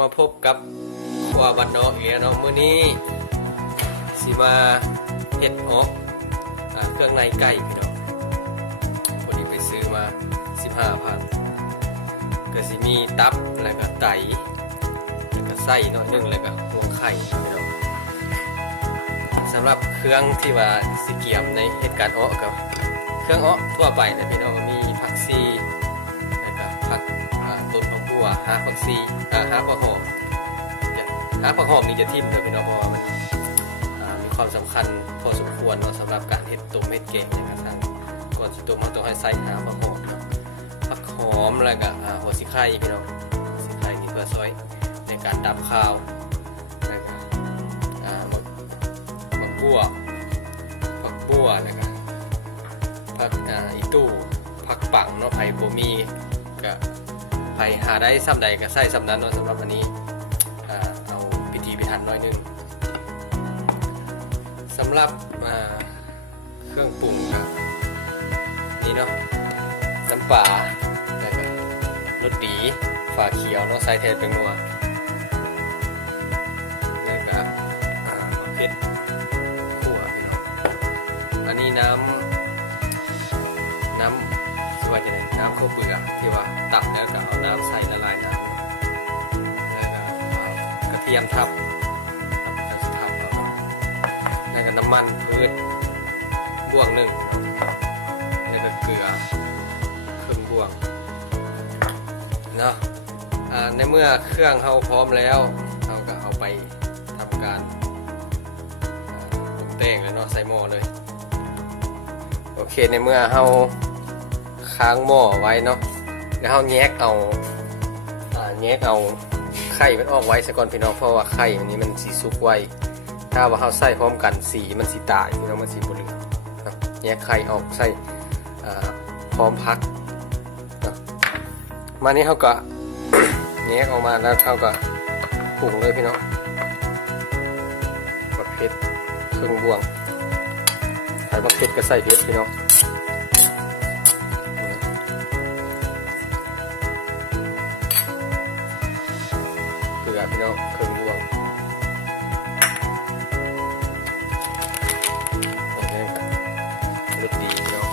มาพบกับครัวบ้านนอกอีกแล้วเนาะมื้อนี้สิมาเฮ็ดออกเครื่องในไก่พี่น้องคนนี้ไปซื้อมา 15,000ก็สิมีตับแล้วก็ไตแล้วก็ไส้น้อยนึงแล้วก็หัวไข่พี่น้องสำหรับเครื่องที่ว่าสิเกียมในเหตุการณ์ออกก็เครื่องออกทั่วไปนะพี่น้องมีผักชีแล้วก็ผักต้นผักบัวหาผักชีหาผักหอมนี่จะทิ่มเลยพี่น้องเพราะว่ามันมีความสำคัญพอสมควรเนาะสำหรับการเฮ็ดต้มเฮ็ดแกงนะครับก่อนสิต้มเราต้องให้ใส่หาผักหอมแล้วก็หัวสิไข่พี่น้องสิไข่นี่เพื่อซอยในการดับข้าวแล้วก็ผักบัวแล้วก็ผักอีตู้ผักปังเนาะไผ่บ่มีก็ไผ่หาได้ซ้ำใดก็ใส่ซ้ำนั้นเนาะสำหรับวันนี้เอาพิธีพิถันน้อยนึงสำหรับเครื่องปรุงนี่เนาะน้ำปลาแล้วก็รสดีฝาเขียวเนาะใส่แทนเป็นนัวแล้วก็เผ็ดขั่วพี่น้องอันนี้น้ำสวัสดีน้ำข้าวเปลือกที่ว่าตักแล้วก็เอาน้ำใส่ละลายน้ำแล้วก็กระเทียมทับแล้วก็น้ำมันพืชบ่วงหนึ่งแล้วก็เกลือครึ่งบ่วงเนาะในเมื่อเครื่องเราพร้อมแล้วเราก็เอาไปทำการปรุงแต่งแล้วเนาะใส่หม้อเลยโอเคในเมื่อเราค้างหม้อไว้เนาะแล้วเราแยกเอาไข่มันออกไว้ซะก่อนพี่น้องเพราะว่าไข่อันนี้มันสีสุกไวถ้าว่าเราใส่พร้อมกันสีมันสีตายพี่น้องมันสีบุหรี่แยกไข่ออกใส่พร้อมพักมานี้เขาก็ แยกออกมาแล้วเขาก็ปรุงเลยพี่น้องบักเผ็ดเครื่องบวงใส่บักเผ็ดก็ใส่เผ็ดพี่น้องเกลือพี่น้องเครื่องบวงรสดีพี่น้อง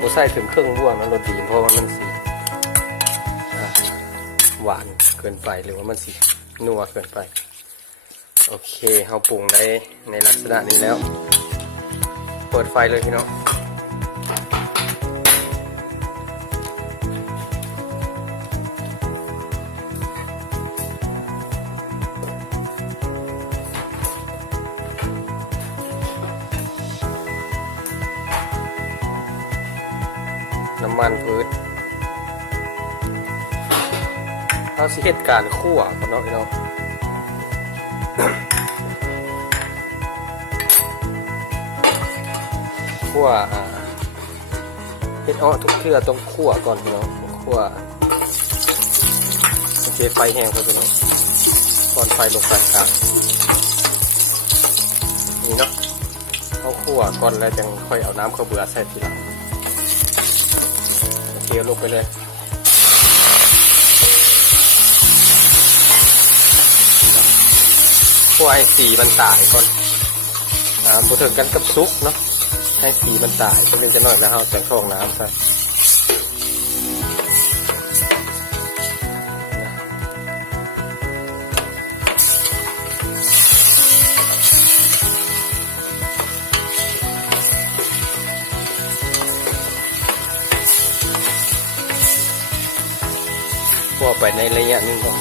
บ่ใส่ถึงเครื่องบวงนะรสดีเพราะว่ามันสีหวานเกินไปหรือว่ามันสีนัวเกินไปโอเคเราปรุงได้ในลักษณะนี้แล้วเปิดไฟเลยพี่น้องน้ำมันพืชเราสิเหตุการคั่วกันเนาะพี่น้องคั่วเฮ็ดอ้อทุกเทื่อต้องคั่วก่อนพี่น้องคั่วโอเคไฟแห้งแล้วพี่น้องก่อนไฟลงกลางนี่เนาะเอาคั่วก่อนแล้วจึงค่อยเอาน้ำข้าวเบื่อใส่ทีหลังโอเคลงไปเลยคั่วให้สีมันตายก่อนบ่ถึงกันกับซุกเนาะให้สีมันตายเป็นจะหน่อยแล้วเราจะโชกน้ำใส่คั่วไปในระยะนึงก่อน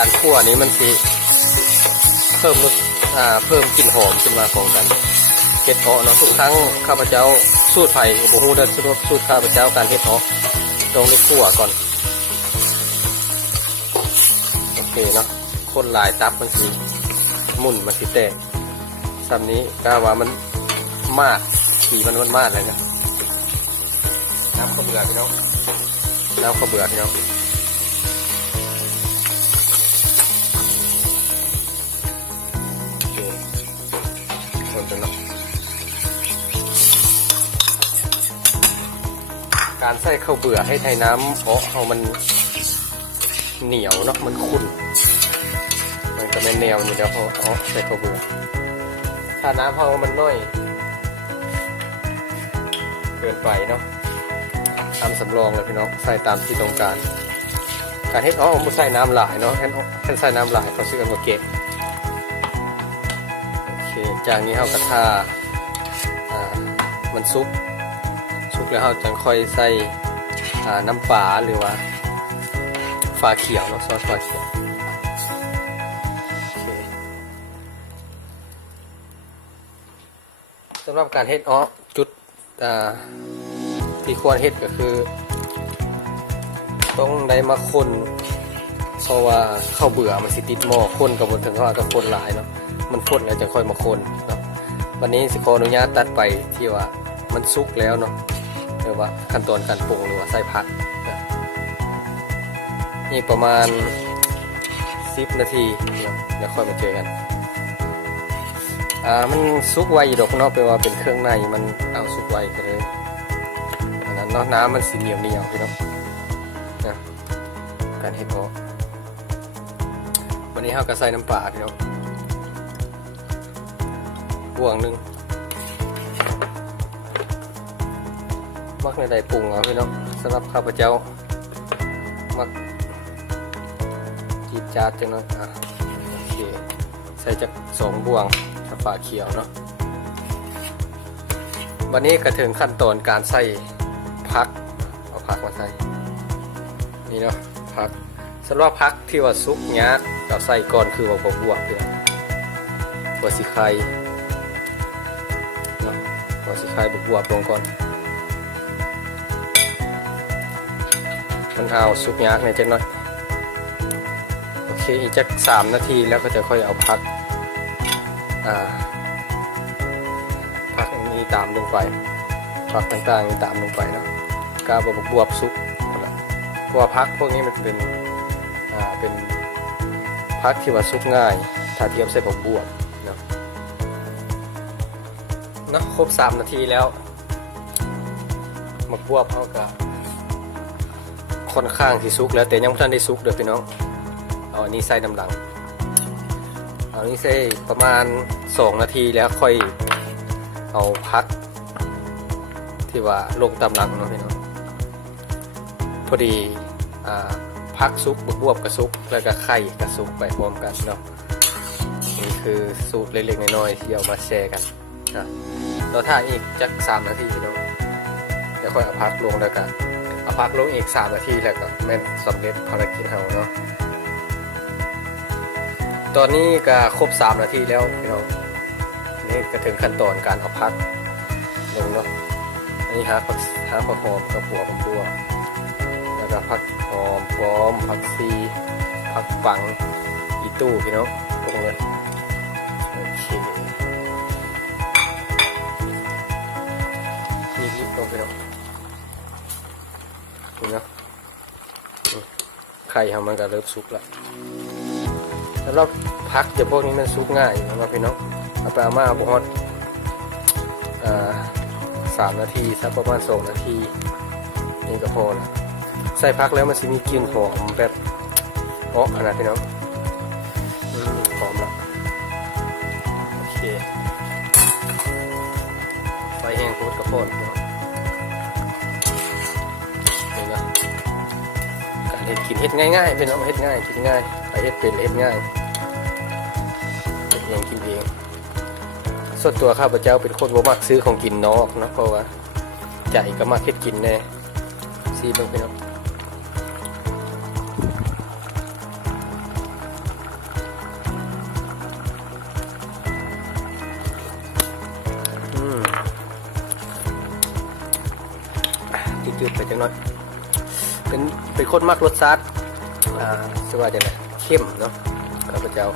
การคั่วนี้มันสิเพิ่มรสเพิ่มกลิ่นหอมขึ้นมาของกันเห็ดเพาะเนาะทุกครั้งข้าพเจ้าสูตรไผ่บุหูเดินสูตรข้าพเจ้าการเห็ดเพาะต้องได้คั่วก่อนโอเคเนาะคนลายตับมันสีมุ่นมันสีแตกซ้ำนี้ก็ว่ามันมากสีมันมากเลยนะน้ำข้าวเบื่อพี่น้องน้ำข้าวเบื่อพี่น้องคนจะเนาะ การใส่ข้าวเบื่อให้ไทยน้ำเพราะเอามันเหนียวเนาะมันขุ่นมันก็ไม่แนวอยู่แล้วเอาใส่ข้าวเบื่อถ้าน้ำเขามันน้อยเกินไปเนาะทำสำรองเลยพี่น้องใส่ตามที่ต้องการการเฮ็ดผมใส่น้ำหลายเนาะแค่ใส่น้ำหลายเขาซื้อกันมาเก็บโอเคจากนี้เขากระทามันซุปแล้วเขาจะค่อยใส่น้ำปลาหรือว่าฟ้าเขียวเนาะซอสฟ้าเขียวสำหรับการเฮ็ดจุดที่ควรเฮ็ดก็คือต้องได้มาคนเพราะว่าข้าวเบื่อมันสิติดหม้อคนกับบนถึงว่าก็คนหลายเนาะมันคนแล้วจะค่อยมาคนเนาะวันนี้สิขออนุญาตตัดไปที่ว่ามันสุกแล้วเนาะหรือว่าขั้นตอนการปรุงหรือว่าใส่ผักนี่ประมาณ10 นาทีเดี๋ยวค่อยมาเจอกันมันสุกไวอยู่ดอกเนาะแปลว่าเป็นเครื่องในมันเอาสุกไวกันเลยอันนั้นเนาะน้ำมันสีเหนียวพี่น้องนะการเฮ็ดวันนี้เราก็ใส่น้ำปลาพี่น้องบ่วงหนึ่งมักในใดปรุงเอาพี่น้องสำหรับข้าพเจ้ามักจีดจาดจังหน่อยโอเคใส่จาก2 บ่วงกับฝาเขียวเนาะวันนี้ก็ถึงขั้นตอนการใส่ผักเอาผักมาใส่นี่เนาะผักสำหรับผักที่ว่าซุกเนี้ยเราใส่ก่อนคือว่าบวบพี่น้องหัวสีไข่เนาะหัวสีไข่บวบลงก่อนมันเอาซุปยักษ์ในจังหน่อยโอเคอีกจัก3 นาทีแล้วก็จะค่อยเอาผักนี้ตามลงไปผักต่างๆตามลงไปเนาะกาบวบซุปเพราะว่าผักพวกนี้มันเป็นผักที่ว่าซุปง่ายถ้าเทียบใส่บวบเนาะครบ3 นาทีแล้วบวบเขาก็ค่อนข้างที่ซุกแล้วแต่ยังไม่ทันได้ซุกเด้อพี่น้องเอาอันนี้ใส่น้ำหลังเอาอันนี้ใส่ประมาณ2 นาทีแล้วค่อยเอาพักที่ว่าลงตำหลังเนาะพี่น้องพอดีพักซุกบวบกับซุกแล้วก็ไข่กับซุกไปพร้อมกันเนาะนี่คือสูตรเล็กๆน้อยๆที่เอามาแชร์กันนะเราถ้าอีกจัก3 นาทีพี่น้องเดี๋ยวค่อยเอาพักลงแล้วกันเอาพักลงอีก3 นาทีแล้วก็แม่นสำเร็จภารกิจเราเนาะตอนนี้ก็ครบ3 นาทีแล้วพี่น้องนี่ก็ถึงขั้นตอนการเอาพักลงเนาะอันนี้หาผักหอมกับหัวบัวแล้วก็ผักหอมป้อมผักซีผักปังอีตู้พี่น้องลงเลยโอเคนี่ลงพี่น้องนี่เนาะไข่ของมันก็เริ่มสุกแล้วแล้วพักเดี๋ยวพวกนี้มันซุกง่ายนะครับพี่น้องเอาไปเอามาบุฮอด3 นาทีสักประมาณ2 นาทีนี่ก็พอแล้วใส่พักแล้วมันจะมีกลิ่นหอมแบบขนาดพี่น้องหอมแล้วโอเคไฟแห้งพูดกระโปนนี่นะการเฮ็ดกินเฮ็ดง่ายๆพี่น้องเฮ็ดง่ายกินง่ายไปเฮ็ดเป็นเฮ็ดง่ายเองกินเองส่วนตัวข้าพเจ้าเป็นคนบ่มักซื้อของกินนอกนะเพราะว่าใจก็มักเฮ็ดกินแน่ซีเบิ่งพี่น้องจืดๆไปจังหน่อยเป็นคนมักรสชาติสว่าจะไหนเข้มเนาะข้าพเจ้า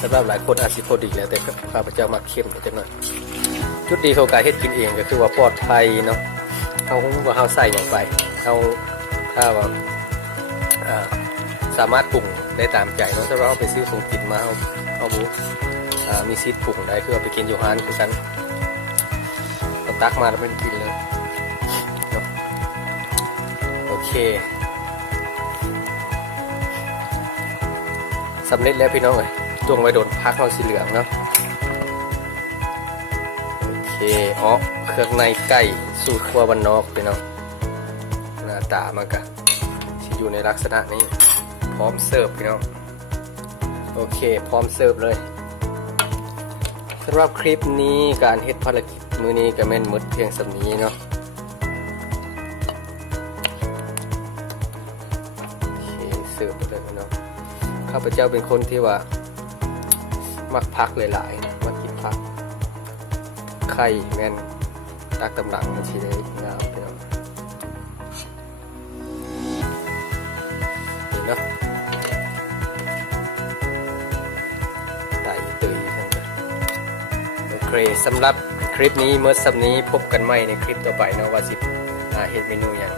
สำหรับหลายคนอาจสิพอดีแล้วแต่ข้าพเจ้ามักเข้มจังหน่อยจุดดีของการเฮ็ดกินเองก็คือว่าปลอดภัยเนาะเขาว่าเขาใส่อย่างไปเขาถ้าว่าสามารถปรุงได้ตามใจเนาะถ้าเราไปซื้อของกินมาเอามีซีดปรุงได้คือเอาไปกินอยู่ร้านคือกันเราตักมาแล้วเป็นกินเลยเนาะ สำเร็จแล้วพี่น้องเลยจงไว้โดนพักเราสีเหลืองเนาะโอเคอ๋อเครื่องในไก่สูตรครัวบ้านนอกพี่น้องหน้าตามันก็ที่อยู่ในลักษณะนี้พร้อมเสิร์ฟพี่น้องโอเคพร้อมเสิร์ฟเลยสำหรับคลิปนี้การเฮ็ดภารกิจมื้อนี้ก็แม่นหมดเพียงสำนี้เนาะโอเคเสิร์ฟเลยพี่น้องข้าพเจ้าเป็นคนที่ว่ามักพักหลายๆนะมักกินพักไข่แม่นตักตำหลังมันสิได้งามพี่น้องนี่เนาะไต่เตยทั้งนั้นโอเคสำหรับคลิปนี้เมื่อสัปนี้พบกันใหม่ในคลิปต่อไปเนาะว่าสิเฮ็ดเมนูอย่าง